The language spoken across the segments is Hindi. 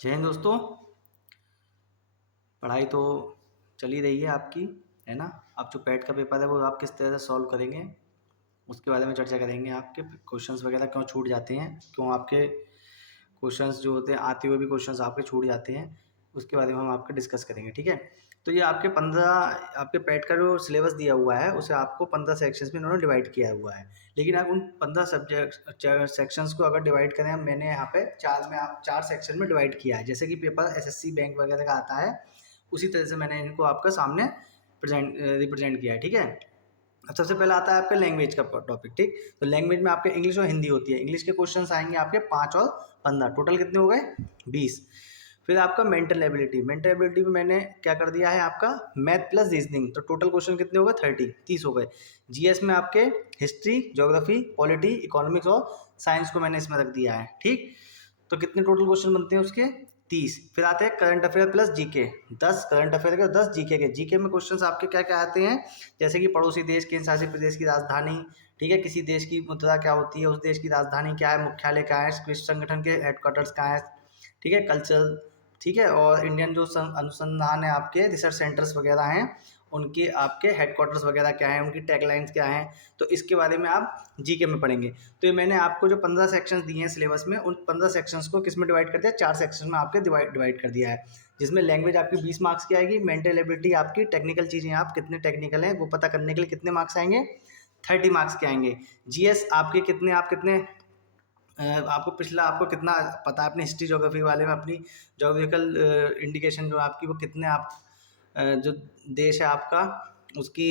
जय हिंद दोस्तों। पढ़ाई तो चल ही रही है आपकी, है ना। अब जो पैट का पेपर है वो आप किस तरह से सॉल्व करेंगे उसके बारे में चर्चा करेंगे। आपके क्वेश्चंस वगैरह क्यों छूट जाते हैं, क्यों आपके क्वेश्चंस जो होते हैं आते हुए भी क्वेश्चंस आपके छूट जाते हैं, उसके बारे में हम आपके डिस्कस करेंगे। ठीक है, तो ये आपके 15 आपके पैट का जो सिलेबस दिया हुआ है उसे आपको 15 सेक्शंस में इन्होंने डिवाइड किया हुआ है। लेकिन आप उन 15 सब्जेक्ट सेक्शंस को अगर डिवाइड करें, मैंने यहाँ पे चार सेक्शन में डिवाइड किया है। जैसे कि पेपर एसएससी बैंक वगैरह का आता है, उसी तरह से मैंने इनको आपका सामने रिप्रेजेंट किया है। ठीक है, अब सबसे पहले आता है आपका लैंग्वेज का टॉपिक। ठीक, तो लैंग्वेज में आपके इंग्लिश और हिंदी होती है। इंग्लिश के क्वेश्चंस आएंगे आपके 5 और 15, टोटल कितने हो गए 20। फिर आपका मेंटल एबिलिटी में मैंने क्या कर दिया है आपका मैथ प्लस रीजनिंग, तो टोटल क्वेश्चन कितने हो गए 30 हो गए। जीएस में आपके हिस्ट्री, ज्योग्राफी, पॉलिटी, इकोनॉमिक्स और साइंस को मैंने इसमें रख दिया है। ठीक, तो कितने टोटल क्वेश्चन बनते हैं उसके 30। फिर आते हैं current affair plus GK, 10 current affair के 10 जीके के। जीके में क्वेश्चंस आपके क्या क्या आते हैं, जैसे कि पड़ोसी देश केंद्र शासित प्रदेश की राजधानी, ठीक है, किसी देश की मुद्रा क्या होती है, उस देश की राजधानी क्या है, मुख्यालय क्या है, किस संगठन के हेडक्वार्टर्स कहाँ है, ठीक है, कल्चर, ठीक है, और इंडियन जो अनुसंधान है आपके रिसर्च सेंटर्स वगैरह हैं उनके आपके हेडक्वार्टर्स वगैरह क्या है, उनकी टैगलाइंस क्या है, तो इसके बारे में आप जीके में पढ़ेंगे। तो ये मैंने आपको जो 15 सेक्शंस दिए हैं सिलेबस में, उन 15 सेक्शंस को किस में डिवाइड कर दिया, 4 सेक्शन में आपके डिवाइड कर दिया है। जिसमें लैंग्वेज आपकी 20 मार्क्स की आएगी, मेंटल एबिलिटी आपकी, टेक्निकल चीज़ें आप कितने टेक्निकल हैं वो पता करने के लिए कितने मार्क्स आएंगे, 30 मार्क्स के आएंगे। जीएस आपके कितने, आप कितने आपको पिछला आपको कितना पता है अपनी हिस्ट्री ज्योग्राफी वाले में, अपनी ज्योग्राफिकल इंडिकेशन जो आपकी वो कितने आप जो देश है आपका उसकी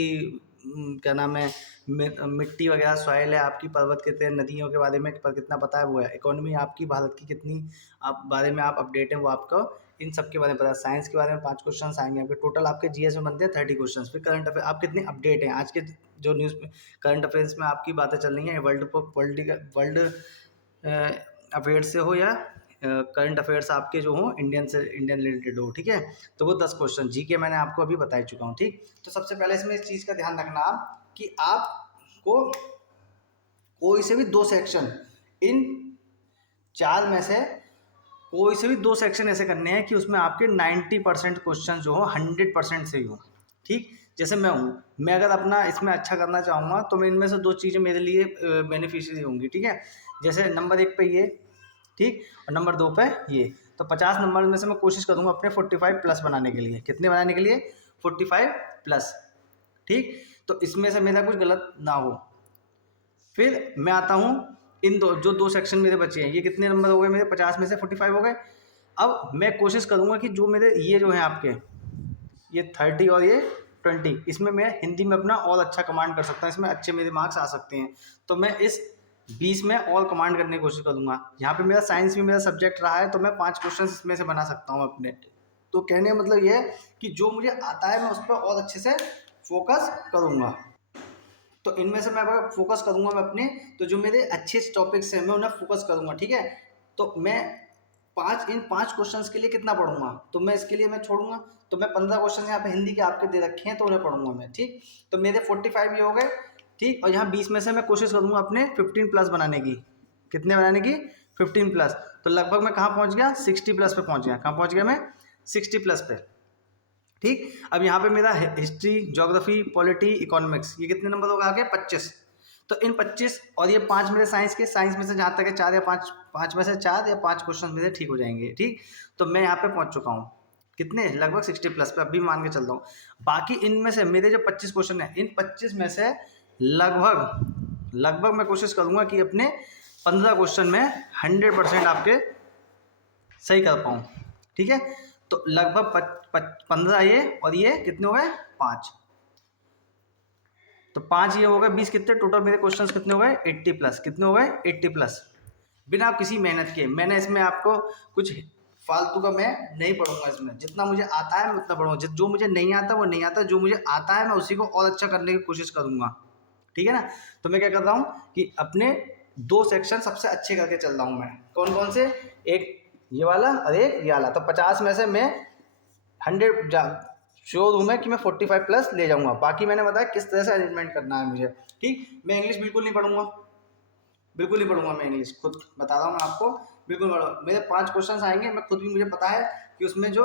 क्या नाम है, मिट्टी वगैरह सॉइल है आपकी, पर्वत कितने, नदियों के बारे में पर कितना पता है वो है। इकोनॉमी आपकी भारत की कितनी आप बारे में आप अपडेट हैं वो आपको इन सब के बारे में पता है। साइंस के बारे में 5 क्वेश्चन आएंगे आपके, टोटल आपके जीएस में बनते हैं 30 क्वेश्चन। फिर करंट अफेयर आप कितने अपडेट हैं आज के जो न्यूज़ करंट अफेयर्स में आपकी बातें चल रही हैं, वर्ल्ड अफेयर्स से हो या करंट अफेयर्स आपके जो हो इंडियन रिलेटेड हो। ठीक है, तो वो 10 क्वेश्चन जीके मैंने आपको अभी बता चुका हूँ। ठीक, तो सबसे पहले इसमें इस चीज़ का ध्यान रखना कि आपको कोई से भी 2 सेक्शन, इन 4 में से कोई से भी 2 सेक्शन ऐसे करने हैं कि उसमें आपके 90% क्वेश्चन जो हो 100% सही हो। ठीक, जैसे मैं हूँ, मैं अगर अपना इसमें अच्छा करना चाहूँगा तो मैं इनमें से 2 चीज़ें मेरे लिए बेनिफिशियरी होंगी। ठीक है, जैसे नंबर 1 पे ये, ठीक, और नंबर 2 पे ये, तो 50 नंबर में से मैं कोशिश करूँगा अपने 45 प्लस बनाने के लिए। कितने बनाने के लिए, 45 प्लस। ठीक, तो इसमें से मेरा कुछ गलत ना हो। फिर मैं आता हूँ इन जो 2 सेक्शन मेरे बचे हैं, ये कितने नंबर हो गए मेरे, 50 में से 45 हो गए। अब मैं कोशिश करूँगा कि जो मेरे ये जो हैं आपके ये 30 और ये 20, इसमें मैं हिंदी में अपना और अच्छा कमांड कर सकता हूँ, इसमें अच्छे मेरे मार्क्स आ सकते हैं। तो मैं इस 20 में और कमांड करने की कोशिश करूँगा। यहाँ पे मेरा साइंस भी मेरा सब्जेक्ट रहा है तो मैं 5 क्वेश्चन इसमें से बना सकता हूँ अपने। तो कहने का मतलब ये है कि जो मुझे आता है मैं उस पर और अच्छे से फोकस करूँगा। तो इनमें से मैं अगर फोकस करूँगा मैं अपने, तो जो मेरे अच्छे टॉपिक्स हैं मैं उन्हें फोकस करूँगा। ठीक है, तो मैं इन 5 क्वेश्चंस के लिए कितना पढ़ूंगा, तो मैं इसके लिए मैं छोड़ूंगा, तो मैं 15 क्वेश्चन यहाँ पे हिंदी के आपके दे रखे हैं तो उन्हें पढ़ूंगा मैं। ठीक, तो मेरे 45 ये हो गए। ठीक, और यहाँ 20 में से मैं कोशिश करूँगा अपने 15 प्लस बनाने की। कितने बनाने की, 15 प्लस। तो लगभग मैं कहाँ पहुँच गया, 60 प्लस पे पहुँच गया। कहाँ पहुँच गया मैं, 60 प्लस पे। ठीक, अब यहाँ पे मेरा हिस्ट्री, ज्योग्राफी, पॉलिटी, इकोनॉमिक्स, ये कितने नंबर होगा आगे, 25। तो इन 25 और ये 5 मेरे साइंस के, साइंस में से जहाँ तक है 4 या 5 में से 4 या 5 क्वेश्चन मेरे ठीक हो जाएंगे। ठीक, तो मैं यहाँ पे पहुँच चुका हूँ कितने, लगभग 60 प्लस पे अभी मान के चल रहा हूँ। बाकी इनमें से मेरे जो 25 क्वेश्चन हैं, इन 25 में से लगभग मैं कोशिश करूँगा कि अपने 15 क्वेश्चन में 100% आपके सही कर पाऊँ। ठीक है, तो लगभग 15 ये और ये कितने हो गए, 5, तो 5 ये हो गए 20, कितने टोटल मेरे क्वेश्चंस कितने हो गए, 80 प्लस। कितने हो गए, 80 प्लस, बिना किसी मेहनत के। मैंने इसमें आपको कुछ फालतू का मैं नहीं पढ़ूंगा, इसमें जितना मुझे आता है मैं उतना पढ़ूंगा, जो मुझे नहीं आता वो नहीं आता, जो मुझे आता है मैं उसी को और अच्छा करने की कोशिश करूंगा। ठीक है ना, तो मैं क्या कर रहा हूँ कि अपने 2 सेक्शन सबसे अच्छे करके चल रहा हूँ मैं। कौन कौन से, एक ये वाला और एक ये वाला। तो 50 में से मैं 100 श्योर हूँ मैं कि मैं 45 प्लस ले जाऊंगा। बाकी मैंने बताया किस तरह से अरेंजमेंट करना है मुझे। ठीक, मैं इंग्लिश बिल्कुल नहीं पढ़ूंगा, बिल्कुल नहीं पढ़ूंगा मैं इंग्लिश, खुद बता रहा हूँ मैं आपको। बिल्कुल बराबर। मेरे 5 क्वेश्चन आएंगे, मैं खुद भी, मुझे पता है कि उसमें जो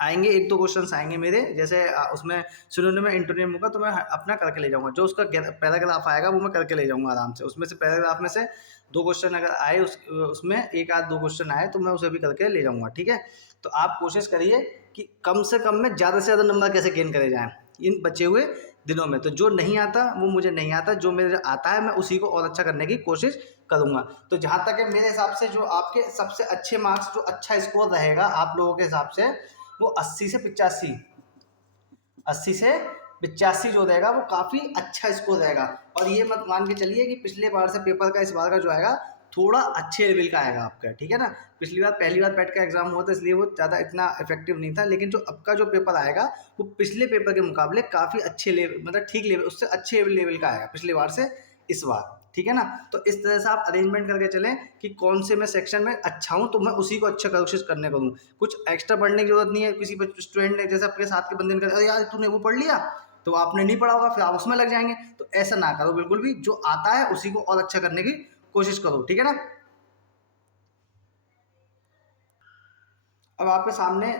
आएंगे 1-2 क्वेश्चन आएंगे मेरे, जैसे उसमें सिनोनिम में एंटोनिम होगा तो मैं अपना करके ले जाऊंगा, जो उसका पैराग्राफ आएगा वो मैं करके ले जाऊंगा आराम से। उसमें से पैराग्राफ में से 2 क्वेश्चन अगर आए, उसमें 1 आध 2 क्वेश्चन आए तो मैं उसे भी करके ले जाऊंगा, ठीक है। तो आप कोशिश करिए कि कम से कम में ज़्यादा से ज़्यादा नंबर कैसे गेन करे जाएँ इन बचे हुए दिनों में। तो जो नहीं आता वो मुझे नहीं आता, जो मेरे आता है मैं उसी को और अच्छा करने की कोशिश करूँगा। तो जहाँ तक है मेरे हिसाब से जो आपके सबसे अच्छे मार्क्स, जो अच्छा स्कोर रहेगा आप लोगों के हिसाब से, वो 80 से 85, 80 से 85 जो रहेगा वो काफ़ी अच्छा स्कोर रहेगा। और ये मत मान के चलिए कि पिछले बार से पेपर का इस बार का जो आएगा थोड़ा अच्छे लेवल का आएगा आपका, ठीक है ना। पिछली बार पहली बार पैट का एग्जाम हुआ था इसलिए वो ज़्यादा इतना इफेक्टिव नहीं था, लेकिन जो अब का जो पेपर आएगा वो पिछले पेपर के मुकाबले काफ़ी अच्छे लेवल, मतलब ठीक लेवल, उससे अच्छे लेवल का आएगा पिछली बार से इस बार, ठीक है ना। तो इस तरह से आप अरेंजमेंट करके चलें कि कौन से मैं सेक्शन में अच्छा हूँ तो मैं उसी को अच्छा कोशिश करने को दूँ। कुछ एक्स्ट्रा पढ़ने की जरूरत नहीं है। किसी स्टूडेंट ने, जैसे आपके साथ के बंदे ने कहा अरे यार तूने वो पढ़ लिया, तो आपने नहीं पढ़ा होगा, फिर आप उसमें लग जाएंगे। तो ऐसा ना करो बिल्कुल भी, जो आता है उसी को और अच्छा करने की कोशिश करो, ठीक है ना। अब आपके सामने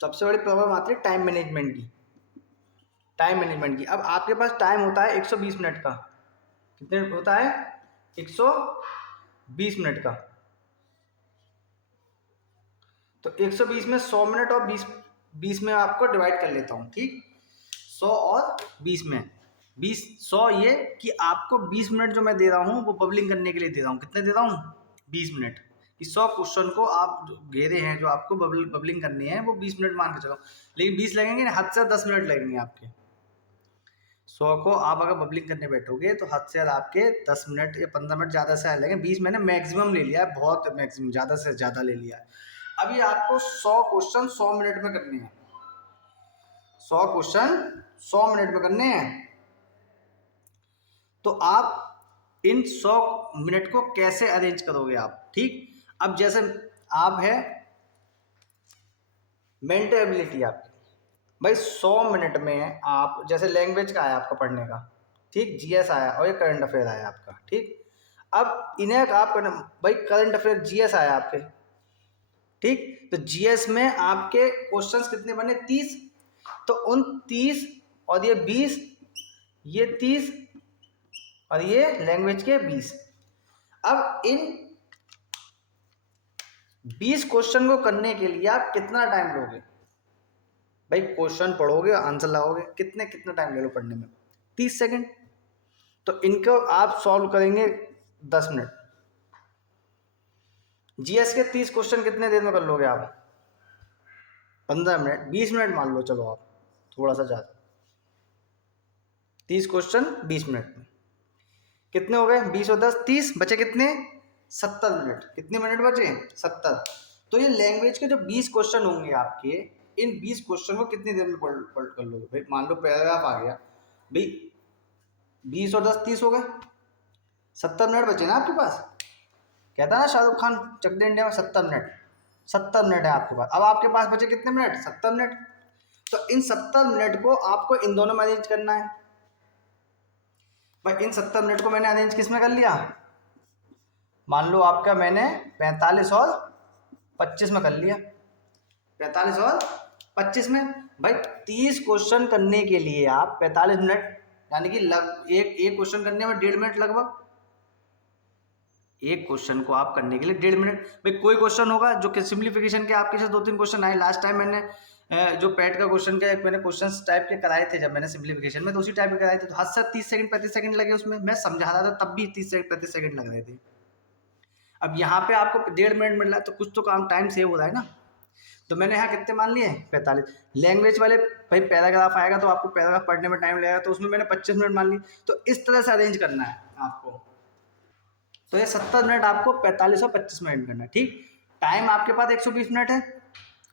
सबसे बड़ी प्रॉब्लम आती है टाइम मैनेजमेंट की। टाइम मैनेजमेंट की, अब आपके पास टाइम होता है 120 मिनट का। कितने होता है? 120 मिनट का। तो 120 में 100 मिनट और 20 में आपको डिवाइड कर लेता हूँ, ठीक। 100 और 20 में 100 ये कि आपको 20 मिनट जो मैं दे रहा हूँ वो बबलिंग करने के लिए दे रहा हूँ। कितने दे रहा हूँ? 20 मिनट। कि 100 क्वेश्चन को आप घेरे हैं जो आपको बबलिंग करनी है, वो 20 मिनट मान के चलो। लेकिन 20 लगेंगे, हद से 10 मिनट लगेंगे आपके। 100 को आप अगर बबलिंग करने बैठोगे तो हद से ज़्यादा आपके 10 मिनट या 15 मिनट ज़्यादा से लगेंगे। 20 मैंने मैक्सिमम ले लिया है, बहुत मैक्सिमम, ज़्यादा से ज़्यादा ले लिया है। अभी आपको 100 क्वेश्चन 100 मिनट में करने हैं। 100 क्वेश्चन 100 मिनट में करने हैं। तो आप इन 100 मिनट को कैसे अरेंज करोगे आप, ठीक। अब जैसे आप है मेंटल एबिलिटी आपकी, भाई 100 मिनट में आप, जैसे लैंग्वेज का आया आपका पढ़ने का, ठीक, जीएस आया और ये करंट अफेयर आया आपका, ठीक। अब इन्हें आप करना, भाई करंट अफेयर जीएस आया आपके, ठीक। तो जीएस में आपके क्वेश्चंस कितने बने? 30। तो उन 30 और ये 20, ये 30 और ये लैंग्वेज के 20। अब इन 20 क्वेश्चन को करने के लिए आप कितना टाइम लोगे? भाई क्वेश्चन पढ़ोगे, आंसर लगाओगे, कितना टाइम ले लो पढ़ने में? 30 सेकंड। तो इनको आप सॉल्व करेंगे 10 मिनट। जीएस के 30 क्वेश्चन कितने देर में कर लोगे आप? 15 मिनट, 20 मिनट मान लो चलो आप, थोड़ा सा ज़्यादा। 30 क्वेश्चन 20 मिनट में कितने हो गए? 20 और 10 30, बचे कितने? 70 मिनट। कितने मिनट बचे? 70। तो ये लैंग्वेज के जो 20 क्वेश्चन होंगे आपके, इन 20 क्वेश्चन को कितनी देर में पढ़ कर लोगे? भाई मान लो पैराग्राफ आ गया, भाई 20 और 10 30 हो गए, 70 मिनट बचे ना आपके पास। कहता है ना शाहरुख खान चक दे इंडिया में, 70 मिनट, 70 मिनट है आपके पास। अब आपके पास बचे कितने मिनट? 70 मिनट। तो इन 70 मिनट को आपको इन दोनों में अरेंज करना है। भाई इन 70 मिनट को मैंने अरेंज किस में कर लिया? मान लो आपका मैंने 45 और 25 में कर लिया। 45 और 25 में भाई 30 क्वेश्चन करने के लिए आप 45 मिनट, यानी कि एक क्वेश्चन करने में 1.5 मिनट लगभग। एक क्वेश्चन को आप करने के लिए 1.5 मिनट। भाई कोई क्वेश्चन होगा जो कि सिंप्लीफिकेशन के आपके से 2-3 क्वेश्चन आए। लास्ट टाइम मैंने जो पैट का क्वेश्चन का मैंने क्वेश्चन टाइप के कराए थे जब मैंने सिंप्लीफिकेशन में, तो उसी टाइप के कराए थे। तो हद से 30 सेकंड 35 सेकंड लगे उसमें, मैं समझा रहा था तब भी 30 सेकंड 35 सेकंड लग रहे थे। अब यहाँ पे आपको 1.5 मिनट मिल रहा है तो कुछ तो काम टाइम सेव हो रहा है ना। तो मैंने यहाँ कितने मान लिए? 45। लैंग्वेज वाले भाई पैराग्राफ आएगा तो आपको पैराग्राफ पढ़ने में टाइम लगेगा, तो उसमें मैंने 25 मिनट मान ली। तो इस तरह से अरेंज करना है आपको। तो ये 70 मिनट आपको 45 और 25 मिनट करना है, ठीक। टाइम आपके पास 120 मिनट है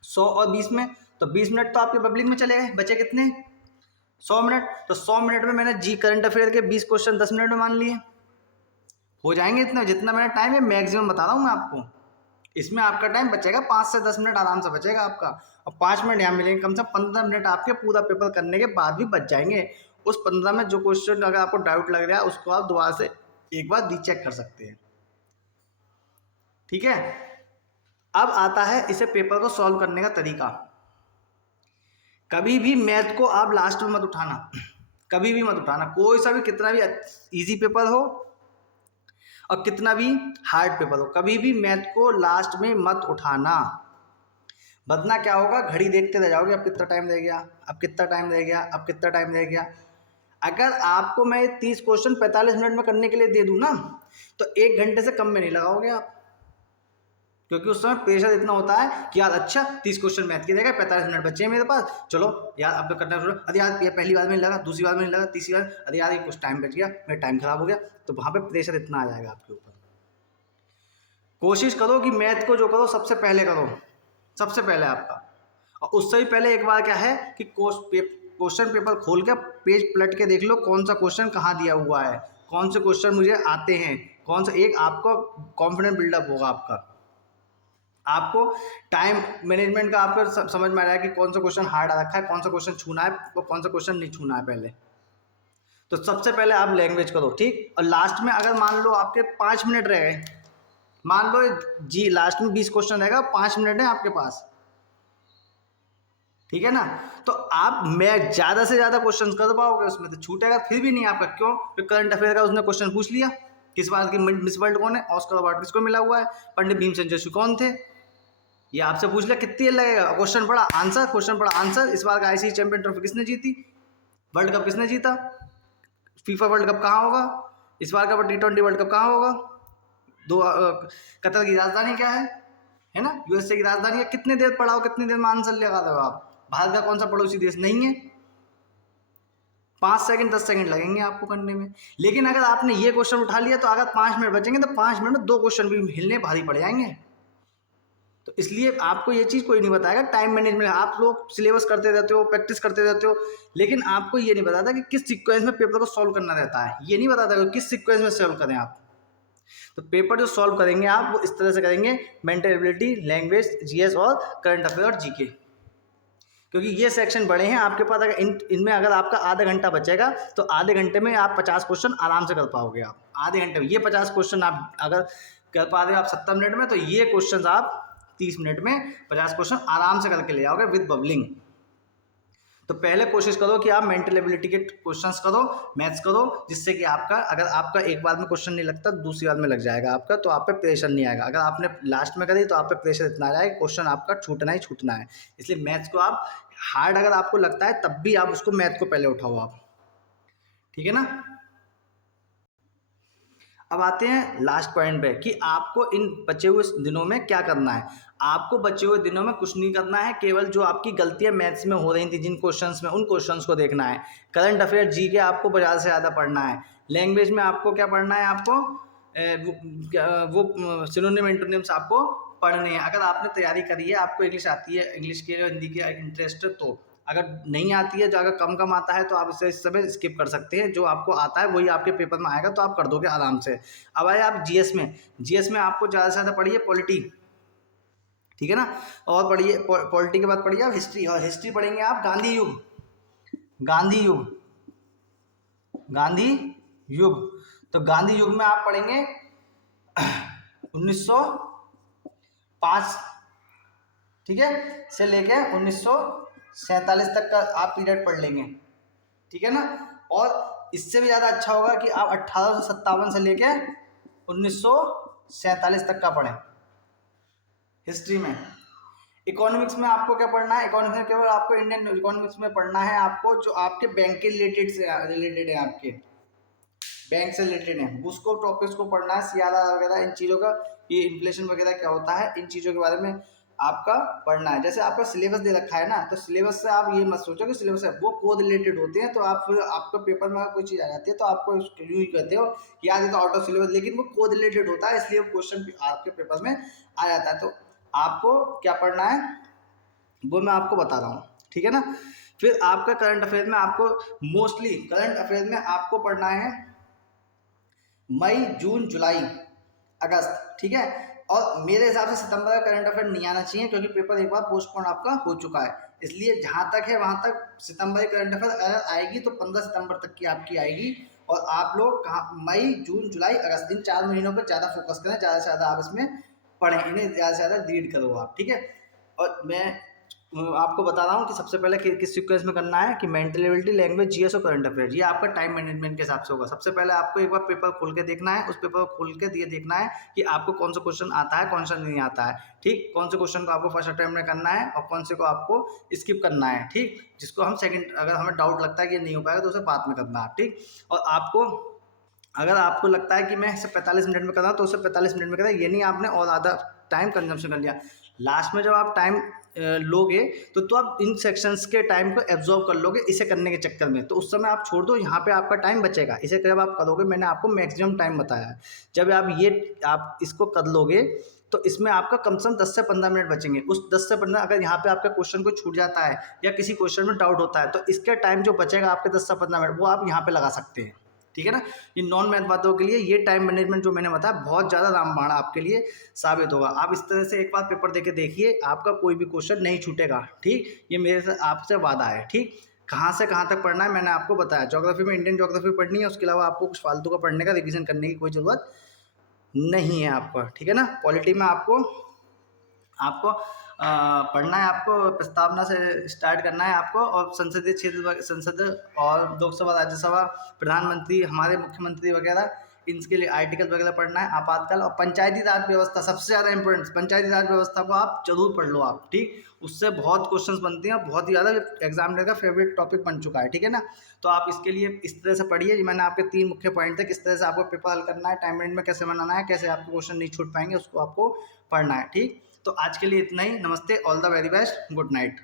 100 और 20 में, तो 20 मिनट तो आपके बबलिंग में चले गए, बचे कितने? 100 मिनट। तो 100 मिनट में मैंने जी करंट अफेयर के 20 क्वेश्चन 10 मिनट में मान लिए, हो जाएंगे इतने। जितना मैंने टाइम है मैक्सिमम बता रहा हूँ मैं आपको। इसमें आपका टाइम बचेगा 5 से 10 मिनट आराम से बचेगा आपका, और 5 मिनट यहाँ मिलेंगे। कम से कम 15 मिनट आपके पूरा पेपर करने के बाद भी बच जाएंगे। उस 15 में जो क्वेश्चन अगर आपको डाउट लग रहा है उसको आप दोबारा से एक बार रीचेक कर सकते हैं। ठीक है। अब आता है इसे पेपर को सॉल्व करने का तरीका। कभी भी मैथ को आप लास्ट में मत उठाना, कभी भी मत उठाना, कोई सा भी कितना भी इजी पेपर हो और कितना भी हार्ड पेपर हो, कभी भी मैथ को लास्ट में मत उठाना। वरना क्या होगा, घड़ी देखते रह जाओगे, अब कितना टाइम रह गया, अब कितना टाइम रह गया, अब कितना टाइम रह गया। अगर आपको मैं 30 क्वेश्चन 45 मिनट में करने के लिए दे दूं ना, तो 1 घंटे से कम में नहीं लगाओगे आप, क्योंकि उस समय प्रेशर इतना होता है कि यार अच्छा 30 क्वेश्चन मैथ के देगा, 45 मिनट बचे हैं मेरे पास, चलो यार अब तो करना शुरू, अरे यार ये पहली बार में नहीं लगा, दूसरी बार में नहीं लगा, तीसरी बार, अरे यार ये कुछ टाइम बच गया, मेरा टाइम खराब हो गया, तो वहाँ पे प्रेशर इतना आ जाएगा आपके ऊपर। कोशिश करो कि मैथ को जो करो सबसे पहले करो, सबसे पहले आपका। और उससे भी पहले एक बार क्या है कि क्वेश्चन पेपर खोल के पेज पलट के देख लो कौन सा क्वेश्चन कहाँ दिया हुआ है, कौन से क्वेश्चन मुझे आते हैं, कौन सा, एक आपको कॉन्फिडेंस बिल्डअप होगा आपका। आपको टाइम मैनेजमेंट का आपको समझ में आ रहा है कि कौन सा क्वेश्चन हार्ड आ रखा है, कौन सा क्वेश्चन छूना है और कौन सा क्वेश्चन नहीं छूना है पहले। तो सबसे पहले आप लैंग्वेज करो, ठीक। और लास्ट में अगर मान लो आपके 5 मिनट रह गए, मान लो जी लास्ट में 20 क्वेश्चन रहेगा, 5 मिनट है आपके पास, ठीक है ना, तो आप मैं ज़्यादा से ज़्यादा क्वेश्चन कर पाओगे, उसमें तो छूटेगा फिर भी नहीं आपका। क्यों? तो करंट अफेयर का उसने क्वेश्चन पूछ लिया, किस बात की मिस वर्ल्ड कौन है, ऑस्कर अवार्ड किसको मिला हुआ है, पंडित भीमसेन जोशी कौन थे, ये आपसे पूछ लिया, कितनी देर लगेगा, क्वेश्चन पढ़ा आंसर, क्वेश्चन पढ़ा आंसर। इस बार का आईसीसी चैंपियन ट्रॉफी किसने जीती, वर्ल्ड कप किसने जीता, फीफा वर्ल्ड कप कहाँ होगा, इस बार का T20 वर्ल्ड कप कहाँ होगा, कतर की राजधानी क्या है ना, यूएसए की राजधानी है। कितने देर पढ़ाओ, कितनी देर में आंसर लगा दो आप। भारत का कौन सा पड़ोसी देश नहीं है, 5 सेकंड 10 सेकंड लगेंगे आपको करने में। लेकिन अगर आपने ये क्वेश्चन उठा लिया तो अगर 5 मिनट बचेंगे तो 5 मिनट में 2 क्वेश्चन भी हिलने भारी पड़ जाएंगे। तो इसलिए आपको ये चीज़ कोई नहीं बताएगा, टाइम मैनेजमेंट। आप लोग सिलेबस करते रहते हो, प्रैक्टिस करते रहते हो, लेकिन आपको ये नहीं बताता कि किस सीक्वेंस में पेपर को सॉल्व करना रहता है, ये नहीं बताता कि किस सीक्वेंस में सॉल्व करें आप। तो पेपर जो सॉल्व करेंगे आप वो इस तरह से करेंगे, मेंटल एबिलिटी, लैंग्वेज, जीएस और करंट अफेयर और जीके, क्योंकि ये सेक्शन बड़े हैं आपके पास। अगर इनमें अगर आपका आधा घंटा बचेगा तो आधे घंटे में आप 50 क्वेश्चन आराम से कर पाओगे। आप आधे घंटे में ये 50 क्वेश्चन आप अगर कर पा रहे हो आप 70 मिनट में, तो ये क्वेश्चन आप 30 मिनट में 50 क्वेश्चन आराम से करके ले आओगे विद बबलिंग। तो पहले कोशिश करो कि आप मेंटल एबिलिटी के क्वेश्चंस करो, मैथ्स करो, जिससे कि आपका अगर आपका एक बार में क्वेश्चन नहीं लगता दूसरी बार में लग जाएगा आपका, तो आप पे प्रेशर नहीं आएगा। अगर आपने लास्ट में करी तो आप पे प्रेशर इतना आ जाएगा, क्वेश्चन आपका छूटना ही छूटना है। इसलिए मैथ्स को आप हार्ड अगर आपको लगता है तब भी आप उसको मैथ को पहले उठाओ आप, ठीक है ना। अब आते हैं लास्ट पॉइंट पे कि आपको इन बचे हुए दिनों में क्या करना है। आपको बचे हुए दिनों में कुछ नहीं करना है, केवल जो आपकी गलतियां मैथ्स में हो रही थी जिन क्वेश्चंस में, उन क्वेश्चंस को देखना है। करंट अफेयर जी के आपको ज़्यादा से ज़्यादा पढ़ना है। लैंग्वेज में आपको क्या पढ़ना है, आपको वो सिनोनिम एंटोनिम्स आपको पढ़ने हैं। अगर आपने तैयारी करी है, आपको इंग्लिश आती है, इंग्लिश के हिंदी के इंटरेस्ट है, तो अगर नहीं आती है, जो अगर कम कम आता है तो आप इसे इस समय स्किप कर सकते हैं। जो आपको आता है वही आपके पेपर में आएगा, तो आप कर दोगे आराम से। अब आए आप जीएस में। जीएस में आपको ज़्यादा से ज़्यादा पढ़िए पॉलिटी, ठीक है ना, और पढ़िए पॉलिटी के बाद पढ़िए आप हिस्ट्री, और हिस्ट्री पढ़ेंगे आप गांधी युग, गांधी युग, गांधी युग। तो गांधी युग में आप पढ़ेंगे 1905, ठीक है, से लेके 1947 तक का आप पीरियड पढ़ लेंगे, ठीक है ना। और इससे भी ज़्यादा अच्छा होगा कि आप 1857 से लेके 1947 तक का पढ़ें हिस्ट्री में। इकोनॉमिक्स में आपको क्या पढ़ना है, इकोनॉमिक्स में केवल आपको इंडियन इकोनॉमिक्स में पढ़ना है आपको, जो आपके बैंक के रिलेटेड है, आपके बैंक से रिलेटेड है, उसको टॉपिक्स को पढ़ना है, सीआरआर वगैरह इन चीज़ों का, ये इन्फ्लेशन वगैरह क्या होता है, इन चीज़ों के बारे में आपका पढ़ना है। जैसे आपका सिलेबस दे रखा है ना, तो सिलेबस से आप ये मत सोचो कि सिलेबस है, वो को रिलेटेड होते हैं। तो आप फिर आपको पेपर में कोई चीज़ आ जाती है तो आपको यूँ ही कहते हो कि यार ये तो आउट ऑफ सिलेबस, लेकिन वो को रिलेटेड होता है, इसलिए वो क्वेश्चन आपके पेपर में आ जाता है। तो आपको क्या पढ़ना है वो मैं आपको बता रहा हूँ, ठीक है ना। फिर आपका करंट अफेयर में आपको मोस्टली करंट अफेयर में आपको पढ़ना है मई, जून, जुलाई, अगस्त, ठीक है। और मेरे हिसाब से सितंबर का करंट अफेयर नहीं आना चाहिए, क्योंकि पेपर एक बार पोस्टपोन आपका हो चुका है। इसलिए जहाँ तक है वहाँ तक सितंबर की करंट अफेयर अगर आएगी तो 15 सितंबर तक की आपकी आएगी। और आप लोग कहाँ मई, जून, जुलाई, अगस्त इन 4 महीनों पर ज़्यादा फोकस करें, ज़्यादा से ज़्यादा आप इसमें पढ़ें, इन्हें ज़्यादा से ज़्यादा रीड करो आप, ठीक है। और मैं आपको बता रहा हूँ कि सबसे पहले किस सीक्वेंस में करना है कि मेंटल एबिलिटी, लैंग्वेज, जीएस और करंट अफेयर्स। ये आपका टाइम मैनेजमेंट के हिसाब से होगा। सबसे पहले आपको एक बार पेपर खोल के देखना है, उस पेपर को खोल के ये देखना है कि आपको कौन सा क्वेश्चन आता है, कौन सा नहीं आता है, ठीक। कौन से क्वेश्चन को आपको फर्स्ट अटेम्प्ट में करना है और कौन से को आपको स्किप करना है, ठीक। जिसको हम सेकंड, अगर हमें डाउट लगता है कि ये नहीं हो पाएगा तो उसे बाद में करना है, ठीक। और आपको, अगर आपको लगता है कि मैं इसे 45 मिनट में कर रहा हूँ तो उसे 45 मिनट में करें, ये नहीं आपने और आधा टाइम कंजम्पशन कर लिया। लास्ट में जब आप टाइम लोगे तो आप इन सेक्शंस के टाइम को एब्जॉर्ब कर लोगे इसे करने के चक्कर में, तो उस समय आप छोड़ दो, यहाँ पे आपका टाइम बचेगा। इसे जब आप करोगे, मैंने आपको मैक्सिमम टाइम बताया है, जब आप इसको कर लोगे तो इसमें आपका कम से कम 10 से 15 मिनट बचेंगे। उस 10 से 15, अगर यहाँ पे आपका क्वेश्चन को छूट जाता है या किसी क्वेश्चन में डाउट होता है तो इसके टाइम जो बचेगा आपके 10 से 15 मिनट, वो आप यहाँ पे लगा सकते हैं, ठीक है ना। ये नॉन मैथ बातों के लिए ये टाइम मैनेजमेंट जो मैंने बताया बहुत ज़्यादा रामबाण आपके लिए साबित होगा। आप इस तरह से एक बार पेपर देके देखिए, आपका कोई भी क्वेश्चन नहीं छूटेगा, ठीक। ये मेरे से आपसे वादा है, ठीक। कहाँ से कहाँ तक पढ़ना है मैंने आपको बताया। ज्योग्राफी में इंडियन ज्योग्राफी पढ़नी है, उसके अलावा आपको कुछ फालतू का पढ़ने का, रिविजन करने की कोई ज़रूरत नहीं है आपको, ठीक है ना। पॉलिटी में आपको आपको पढ़ना है, आपको प्रस्तावना से स्टार्ट करना है आपको, और संसदीय क्षेत्र, संसद और लोकसभा, राज्यसभा, प्रधानमंत्री, हमारे मुख्यमंत्री वगैरह, इनके लिए आर्टिकल वगैरह पढ़ना है, आपातकाल और पंचायती राज व्यवस्था। सबसे ज़्यादा इंपॉर्टेंट पंचायती राज व्यवस्था को आप जरूर पढ़ लो आप, ठीक। उससे बहुत क्वेश्चंस बनते हैं, बहुत ही ज़्यादा एग्जामिनर का फेवरेट टॉपिक बन चुका है, ठीक है ना। तो आप इसके लिए इस तरह से पढ़िए। मैंने आपके 3 मुख्य पॉइंट थे, किस तरह से आपको पेपर हल करना है, टाइम मैनेजमेंट कैसे बनाना है, कैसे आपके क्वेश्चन नहीं छूट पाएंगे, उसको आपको पढ़ना है, ठीक। तो आज के लिए इतना ही। नमस्ते, all the very best, good night.